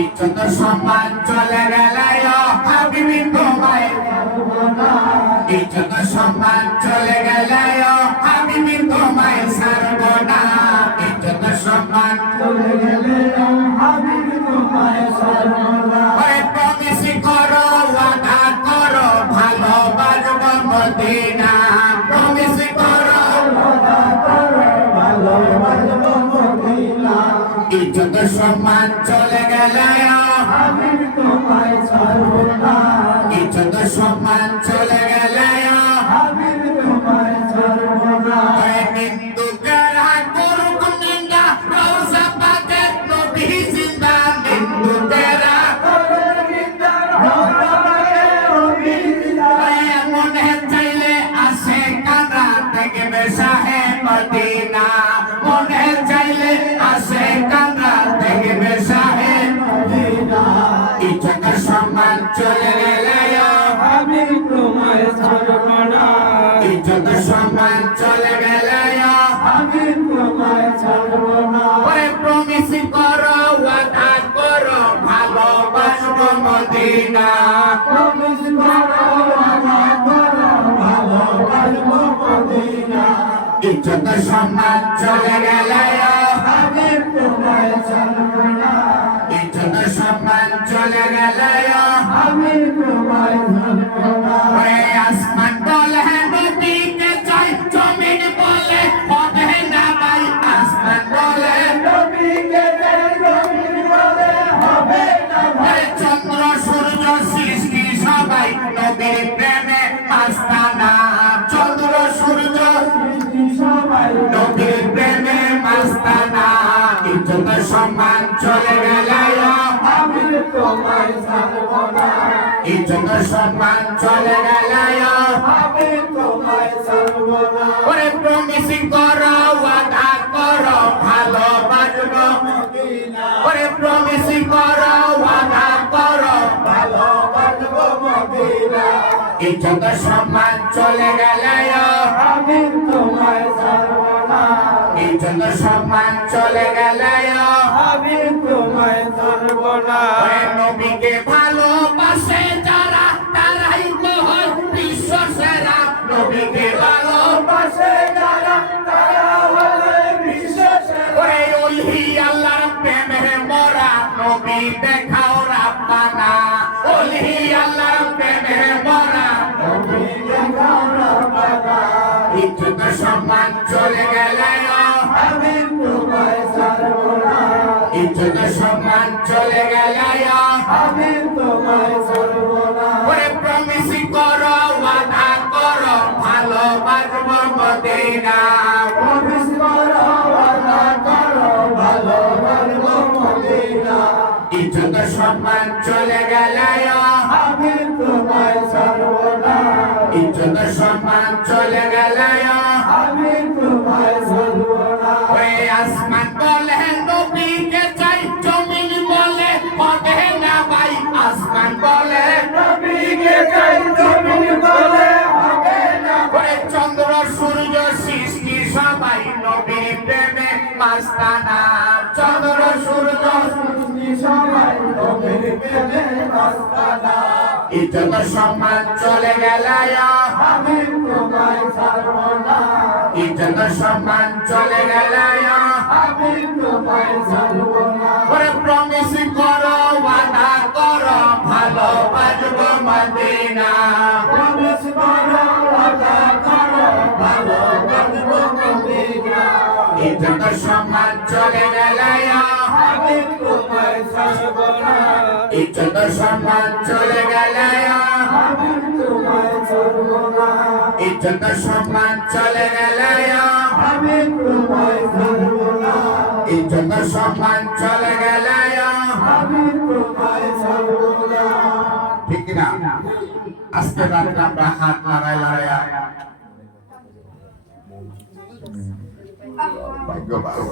ইজ্জত সম্মান চলে গেলে হাবিবি তোমায় ইজ্জত সম্মান চলে গেলে হাবিবি তোমায় সারব না। ইজ্জত সম্মান চলে ইজ্জত সম্মান চলে গেলে হাবিবি তোমায় ছাড়ব না। ইজ্জত সম্মান চলে গেলে হাবিবি তোমায় ছাড়ব না। নিন্দুকের হাত করুক নিন্দা রওজা পাকের নবী জিন্দা। নিন্দুকের হাত করুক নিন্দা রওজা পাকের নবী জিন্দা মনে চাইলে আসে কাঁদা দেখবে শাহে মদিনা চলে গেলে আমি তোমায় ছাড়ব না ইজ্জত সম্মান চলে গেলে আমি তোমায় ছাড়ব না ওরে প্রমিস করো ওয়াদা করো ভালোবাসবো মদিনা। প্রমিস করো ওয়াদা করো ভালোবাসবো মদিনা। ইজ্জত সম্মান চলে গেলে আমি তোমায় ছাড়ব না চলে গেলে আমি ছাড়ব আসমান বলে নদীকে চাই জমিন বলে হবে না ভাই। আসমান বলে নবীকে যে জমিন বলে হবে না ভাই। চন্দ্র সূর্য সৃষ্টি সবাই নবীর প্রেমে মাস্তানা চন্দ্র সূর্য সৃষ্টি সবাই নবীর প্রেমে মাস্তানা ইজ্জত সম্মান চলে গেলে তোমায় ছাড়ব না ইজ্জত সম্মান চলে গেলে আমি তোমায় ছাড়ব না ওরে প্রমিস করো ওয়াদা করো ভালোবাসবো মদিনা ওরে প্রমিস করো ওয়াদা করো ভালোবাসবো মদিনা ইজ্জত সম্মান চলে গেলে আমি তোমায় ছাড়ব না ইজ্জত সম্মান চলে গেলে আমি তোমায় ছাড়ব না। নবীকে ভালোবাসে যারা তারাই হয় বিশ্ব সেরা। নবীকে ভালোবাসে যারা তারা হলে বিশ্বাসের ওরে ওই আল্লাহর প্রেমে মরা নবী দেখাও রাব্বানা। ওই আল্লাহর প্রেমে মরা ইজ্জত সম্মান চলে গেলে আমি তোমায় ছাড়ব না ইজ্জত সম্মান চলে গেলে আমি তোমায় ছাড়ব না ওরে প্রমিস করো ওয়াদা করো ভালোবাসব মদিনা প্রমিস করো ওয়াদা করো ভালোবাসবো মদিনা ইজ্জত সম্মান চলে গেলে আমি তোমায় ছাড়ব না ইজ্জত সম্মান চলে গেলে সূর্য সৃষ্টি সবাই নবীর প্রেমে মাস্তানা। চন্দ্র, সূর্য সৃষ্টি সবাই নবীর প্রেমে মাস্তানা। ইজ্জত সম্মান চলে গেলে আমি তোমায় ছাড়ব না। ইজ্জত সম্মান চলে গেলে আমি তোমায় ছাড়ব না। ওরে প্রমিস করো, ওয়াদা করো ভালোবাসব মদিনা। ইজ্জত সম্মান চলে গেলে আমি তোমায় ছাড়ব না ইজ্জত সম্মান চলে গেলে আমি তোমায় ছাড়ব না ইজ্জত সম্মান চলে গেলে আমি তোমায় ছাড়ব না ইজ্জত সম্মান চলে গেলে আমি তোমায় ছাড়ব না ঠিক না? আজকে রাত্রে আমরা হাত লড়াই লড়াই By God.